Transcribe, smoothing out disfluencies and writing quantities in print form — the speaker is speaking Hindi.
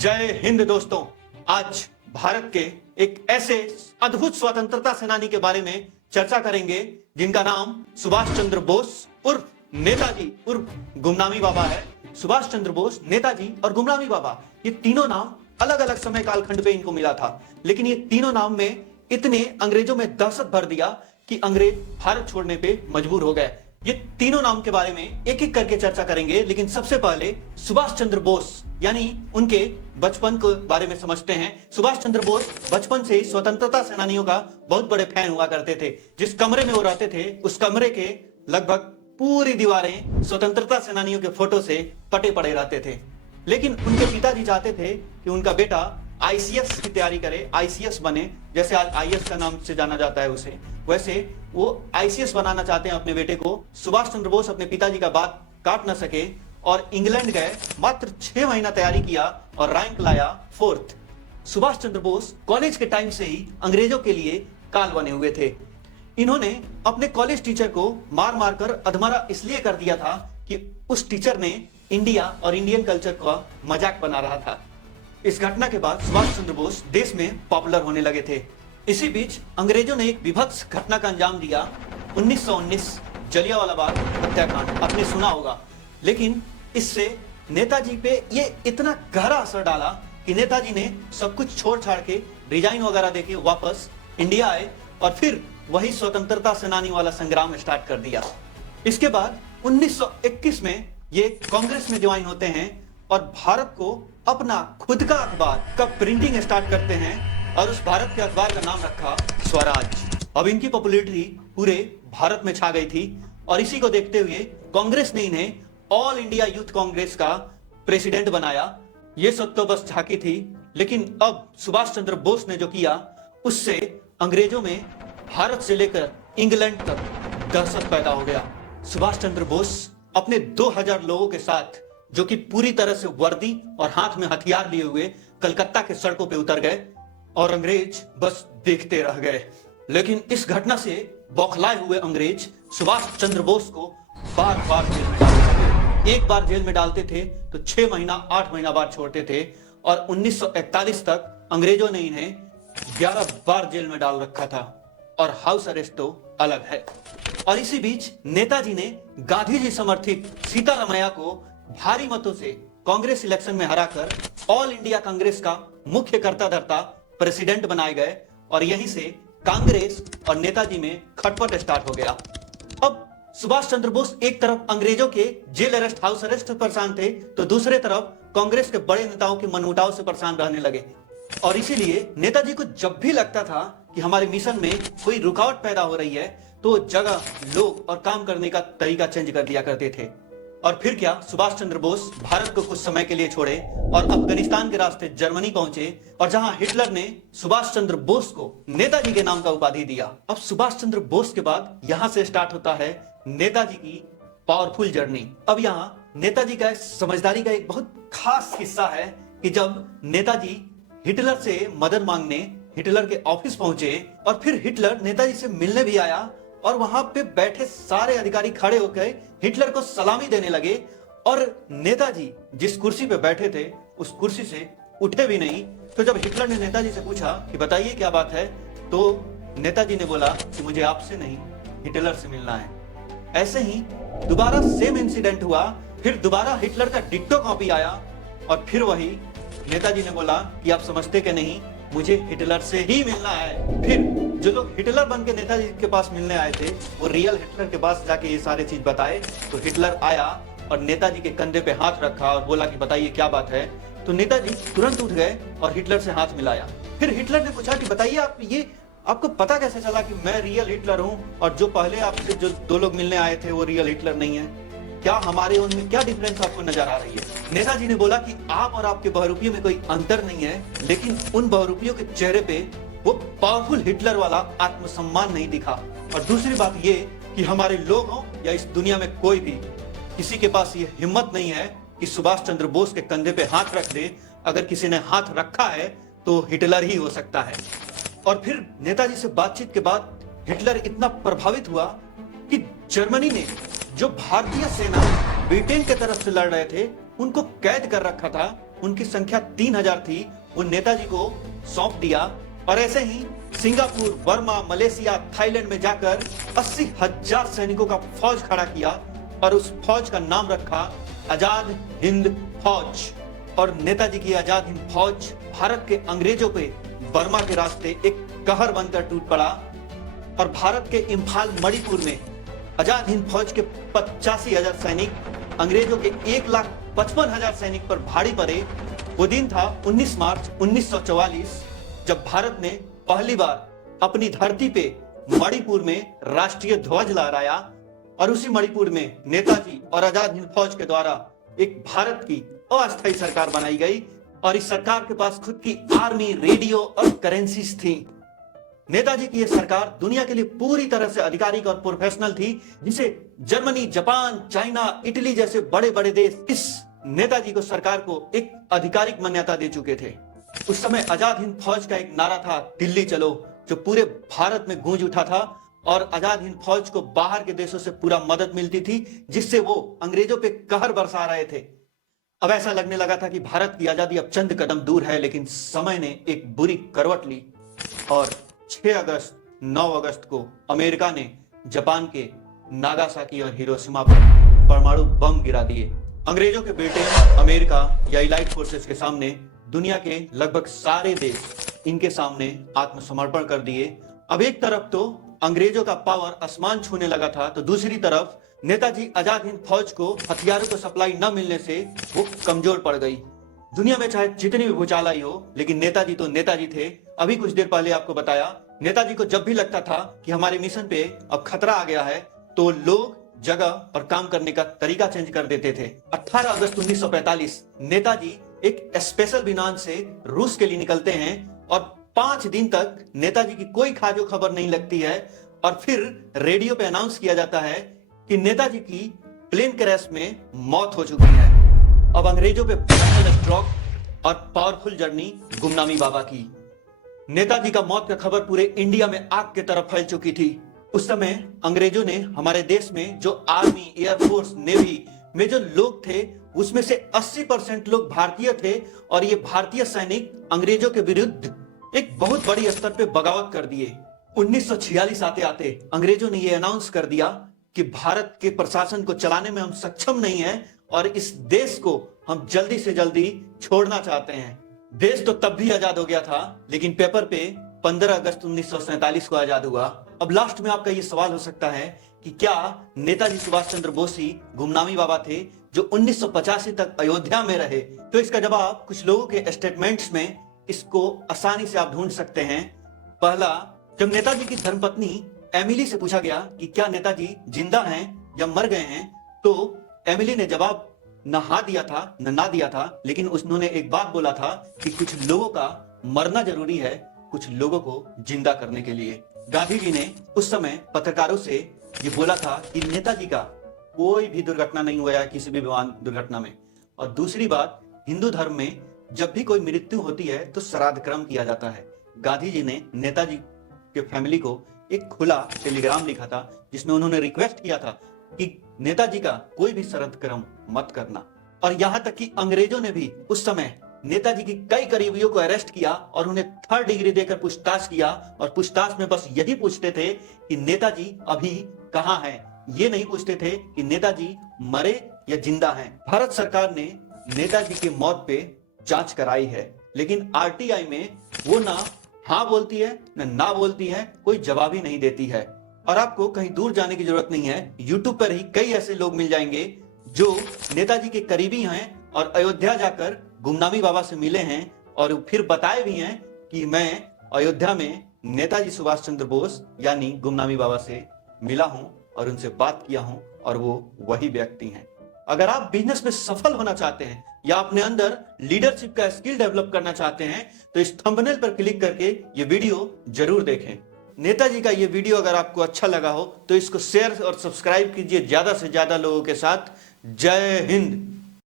जय हिंद दोस्तों। आज भारत के एक ऐसे अद्भुत स्वतंत्रता सेनानी के बारे में चर्चा करेंगे जिनका नाम सुभाष चंद्र बोस उर्फ नेताजी उर्फ गुमनामी बाबा है। सुभाष चंद्र बोस, नेताजी और गुमनामी बाबा, ये तीनों नाम अलग अलग समय कालखंड पे इनको मिला था, लेकिन ये तीनों नाम में इतने अंग्रेजों में दहशत भर दिया कि अंग्रेज भारत छोड़ने पे मजबूर हो गए। ये तीनों नाम के बारे में एक एक करके चर्चा करेंगे, लेकिन सबसे पहले सुभाष चंद्र बोस यानी उनके बचपन के बारे में समझते हैं। सुभाष चंद्र बोस बचपन से ही स्वतंत्रता सेनानियों का बहुत बड़े फैन हुआ करते थे। जिस कमरे में वो रहते थे उस कमरे के लगभग पूरी दीवारें स्वतंत्रता सेनानियों के फोटो से पटे पड़े रहते थे। लेकिन उनके पिताजी चाहते थे कि उनका बेटा आईसीएस की तैयारी करे, आईसीएस बने, जैसे आज आईएएस का नाम से जाना जाता है उसे, वैसे वो आईसीएस बनाना चाहते हैं अपने बेटे को। सुभाष चंद्र बोस अपने पिताजी का बात काट न सके और इंग्लैंड गए। मात्र 6 महीना तैयारी किया और रैंक लाया 4th। सुभाष चंद्र बोस कॉलेज के टाइम से ही अंग्रेजों के लिए काल बने हुए थे। इन्होंने अपने कॉलेज टीचर को मार मार कर अधमरा इसलिए कर दिया था कि उस टीचर ने इंडिया और इंडियन कल्चर का मजाक बना रहा था। इस घटना के बाद सुभाष चंद्र बोस देश में पॉपुलर होने लगे थे। इसी बीच अंग्रेजों ने एक विभत्स घटना का अंजाम दिया। 1919 जलियांवाला बाग हत्याकांड, आपने सुना होगा। लेकिन इससे नेताजी पे ये इतना गहरा असर डाला कि नेताजी ने सब कुछ छोड़ छाड़ के रिजाइन वगैरह देके वापस इंडिया आए और फिर वही स्वतंत्रता सेनानी वाला संग्राम स्टार्ट कर दिया। इसके बाद 1921 में ये कांग्रेस में ज्वाइन होते हैं और भारत को अपना खुद का अखबार का प्रिंटिंग स्टार्ट करते हैं और उस भारत के अखबार का नाम रखा स्वराज। अब इनकी पॉपुलैरिटी पूरे भारत में छा गई थी और इसी को देखते हुए कांग्रेस ने इन्हें ऑल इंडिया यूथ कांग्रेस का प्रेसिडेंट बनाया। ये सब तो बस झांकी थी, लेकिन अब सुभाष चंद्र बोस ने जो किया उससे अंग्रेजों में भारत से लेकर इंग्लैंड तक दहशत पैदा हो गया। सुभाष चंद्र बोस अपने 2000 लोगों के साथ, जो कि पूरी तरह से वर्दी और हाथ में हथियार लिए हुए, कलकत्ता के सड़कों पे उतर गए और अंग्रेज बस देखते रह गए। लेकिन इस घटना से बौखलाए हुए अंग्रेज सुभाष चंद्र बोस को बार बार जेल में डालते थे। एक बार जेल में डालते थे तो 6 महीना 8 महीना बाद छोड़ते थे और 1941 तक अंग्रेजों ने इन्हें 11 बार जेल में डाल रखा था और हाउस अरेस्ट तो अलग है। और इसी बीच नेताजी ने गांधी जी समर्थित सीतारामैया को भारी मतों से कांग्रेस इलेक्शन में हराकर ऑल इंडिया कांग्रेस का मुख्य कर्ता धर्ता प्रेसिडेंट बनाए गए और यहीं से कांग्रेस और नेताजी में खटपट स्टार्ट हो गया। अब सुभाष चंद्र बोस एक तरफ अंग्रेजों के जेल अरेस्ट, हाउस अरेस्ट से परेशान थे, तो दूसरे तरफ कांग्रेस के बड़े नेताओं के मनमुटाव से परेशान रहने लगे। और इसीलिए नेताजी को जब भी लगता था कि हमारे मिशन में कोई रुकावट पैदा हो रही है तो जगह, लोग और काम करने का तरीका चेंज कर दिया करते थे। और फिर क्या, सुभाष चंद्र बोस भारत को कुछ समय के लिए छोड़े और अफगानिस्तान के रास्ते जर्मनी पहुंचे और जहां हिटलर ने सुभाष चंद्र बोस को नेताजी के नाम का उपाधि दिया। अब सुभाष चंद्र बोस के बाद यहां से स्टार्ट होता है नेताजी की पावरफुल जर्नी। अब यहाँ नेताजी का समझदारी का एक बहुत खास किस्सा है कि जब नेताजी हिटलर से मदद मांगने हिटलर के ऑफिस पहुंचे और फिर हिटलर नेताजी से मिलने भी आया और वहां पे बैठे सारे अधिकारी खड़े होकर हिटलर को सलामी देने लगे और नेताजी जिस कुर्सी पे बैठे थे उस कुर्सी से उठे भी नहीं। तो जब हिटलर ने नेताजी से पूछा कि बताइए क्या बात है, तो नेताजी ने बोला कि मुझे आपसे नहीं हिटलर से मिलना है। ऐसे ही दोबारा सेम इंसिडेंट हुआ, फिर दोबारा हिटलर का डिट्टो कॉपी आया और फिर वही नेताजी ने बोला कि आप समझते कि नहीं, मुझे हिटलर से ही मिलना है। फिर जो लोग हिटलर बन के नेताजी के पास मिलने आए थे वो रियल हिटलर के पास जाके ये सारे चीज बताए। तो हिटलर आया और नेताजी के कंधे पे हाथ रखा और बोला कि बताइए क्या बात है। तो नेताजी तुरंत उठ गए और हिटलर से हाथ मिलाया। फिर हिटलर ने पूछा कि बताइए आप, ये आपको पता कैसे चला कि मैं रियल हिटलर हूं और जो पहले आपसे जो 2 लोग मिलने आए थे वो रियल हिटलर नहीं है? क्या हमारे उनमें क्या डिफरेंस आपको नजर आ रही है? नेताजी ने बोला कि आप और आपके बहुरूपियों में कोई अंतर नहीं है, लेकिन उन बहुरूपियों के चेहरे पे वो पावरफुल हिटलर वाला आत्मसम्मान नहीं दिखा। और दूसरी बात ये कि हमारे लोग हों या इस दुनिया में कोई भी, किसी के पास ये हिम्मत नहीं है कि सुभाष चंद्र बोस के कंधे पे हाथ रख दे। अगर किसी ने हाथ रखा है तो हिटलर ही हो सकता है। और फिर नेताजी से बातचीत के बाद हिटलर इतना प्रभावित हुआ कि जर्मनी ने जो भारतीय सेना ब्रिटेन के तरफ से लड़ रहे थे उनको कैद कर रखा था उनकी संख्या 3000 थी, वो नेताजी को सौंप दिया और ऐसे ही सिंगापुर, बर्मा, मलेशिया, थाईलैंड में जाकर 80,000 सैनिकों का फौज खड़ा किया और उस फौज का नाम रखा आजाद हिंद फौज। और नेताजी की आजाद हिंद फौज भारत के अंग्रेजों पे बर्मा के रास्ते एक कहर बनकर टूट पड़ा और भारत के इम्फाल, मणिपुर में आजाद हिंद फौज के 85,000 सैनिक अंग्रेजों के 1,55,000 सैनिक पर भारी पड़े। वो दिन था 19 मार्च 1944, जब भारत ने पहली बार अपनी धरती पे मणिपुर में राष्ट्रीय ध्वज लहराया और उसी मणिपुर में नेताजी और आजाद हिंद फौज के द्वारा एक भारत की अस्थायी सरकार बनाई गई और इस सरकार के पास खुद की आर्मी, रेडियो और करेंसीज थी। नेताजी की यह सरकार दुनिया के लिए पूरी तरह से आधिकारिक और प्रोफेशनल थी, जिसे जर्मनी, जापान, चाइना, इटली जैसे बड़े बड़े देश इस नेताजी को सरकार को एक आधिकारिक मान्यता दे चुके थे। उस समय आजाद हिंद फौज का एक नारा था, दिल्ली चलो, जो पूरे भारत में गूंज उठा था और आजाद हिंद फौज को बाहर के देशों से पूरा मदद मिलती थी, जिससे वो अंग्रेजों पे कहर बरसा रहे थे। अब ऐसा लगने लगा था कि भारत की आजादी अब चंद कदम दूर है, लेकिन समय ने एक बुरी करवट ली और 6 अगस्त 9 अगस्त को अमेरिका ने जापान के नागासाकी और हिरोशिमा पर परमाणु बम गिरा दिए। अंग्रेजों के बेटे अमेरिका या एलाइड फोर्सेस के सामने दुनिया के लगभग सारे देश इनके सामने आत्मसमर्पण कर दिए। अब एक तरफ तो अंग्रेजों का पावर आसमान छूने लगा था, तो दूसरी तरफ नेताजी आजाद हिंद फौज को हथियारों को सप्लाई न मिलने से वो कमजोर पड़ गई। दुनिया में चाहे जितनी भी भूचाल आई हो, लेकिन नेताजी तो नेताजी थे। अभी कुछ देर पहले आपको बताया, नेताजी को जब भी लगता था कि हमारे मिशन पे अब खतरा आ गया है, तो लोग, जगह और काम करने का तरीका चेंज कर देते थे। 18 अगस्त 1945 नेताजी एक स्पेशल विमान से रूस के लिए निकलते हैं और 5 दिन तक नेताजी की कोई खाजो खबर नहीं लगती है और फिर रेडियो पे अनाउंस किया जाता है कि नेताजी की प्लेन क्रैश में मौत हो चुकी है। अब अंग्रेजों पे फाइनल स्ट्रोक और पावरफुल जर्नी गुमनामी बाबा की। नेताजी का मौत का खबर पूरे इंडिया में आग की तरफ फैल चुकी थी। उस समय अंग्रेजों ने हमारे देश में जो आर्मी, एयरफोर्स, नेवी में जो लोग थे, उसमें से 80% लोग भारतीय थे और ये भारतीय सैनिक अंग्रेजों के विरुद्ध एक बहुत बड़ी स्तर पे बगावत कर दिए। 1946 आते आते अंग्रेजों ने ये अनाउंस कर दिया कि भारत के प्रशासन को चलाने में हम सक्षम नहीं हैं और इस देश को हम जल्दी से जल्दी छोड़ना चाहते हैं। देश तो तब भी आजाद हो गया था, लेकिन पेपर पे 15 अगस्त 1947 को आजाद हुआ। अब लास्ट में आपका ये सवाल हो सकता है कि क्या नेताजी सुभाष चंद्र बोस ही गुमनामी बाबा थे जो 1985 तक अयोध्या में रहे? तो इसका जवाब कुछ लोगों के स्टेटमेंट्स में इसको आसानी से आप ढूंढ सकते हैं। पहला, जब नेताजी की धर्मपत्नी एमिली से पूछा गया कि क्या नेताजी जिंदा हैं या मर गए हैं, तो एमिली ने जवाब न हाँ दिया था न ना दिया था, लेकिन उन्होंने एक बात बोला था कि कुछ लोगों का मरना जरूरी है कुछ लोगों को जिंदा करने के लिए। गांधी जी ने उस समय पत्रकारों से ये बोला था कि नेताजी का कोई भी दुर्घटना नहीं हुआ है किसी भी विमान दुर्घटना में। और दूसरी बात, हिंदू धर्म में जब भी कोई मृत्यु होती है तो श्राद्ध कर्म किया जाता है। गांधी जी ने नेताजी के फैमिली को एक खुला टेलीग्राम लिखा था, जिसमें उन्होंने रिक्वेस्ट किया था कि नेताजी का कोई भी श्राद्ध कर्म मत करना। और यहां तक कि अंग्रेजों ने भी उस समय नेताजी की कई करीबियों को अरेस्ट किया और उन्हें 3rd डिग्री देकर पूछताछ किया, और पूछताछ में बस यही पूछते थे कि नेताजी अभी कहां हैं। ये नहीं पूछते थे कि नेताजी मरे या जिंदा हैं। भारत सरकार ने नेताजी की मौत पे जांच कराई है, लेकिन आरटीआई में वो ना हाँ बोलती है ना बोलती है, कोई जवाब ही नहीं देती है। और आपको कहीं दूर जाने की जरूरत नहीं है, यूट्यूब पर ही कई ऐसे लोग मिल जाएंगे जो नेताजी के करीबी हैं और अयोध्या जाकर गुमनामी बाबा से मिले हैं और फिर बताए भी हैं कि मैं अयोध्या में नेताजी सुभाष चंद्र बोस यानी गुमनामी बाबा से मिला हूं और उनसे बात किया हूं और वो वही व्यक्ति हैं। अगर आप बिजनेस में सफल होना चाहते हैं या अपने अंदर लीडरशिप का स्किल डेवलप करना चाहते हैं, तो इस थंबनेल पर क्लिक करके ये वीडियो जरूर देखें। नेताजी का ये वीडियो अगर आपको अच्छा लगा हो तो इसको शेयर और सब्सक्राइब कीजिए ज्यादा से ज्यादा लोगों के साथ। जय हिंद।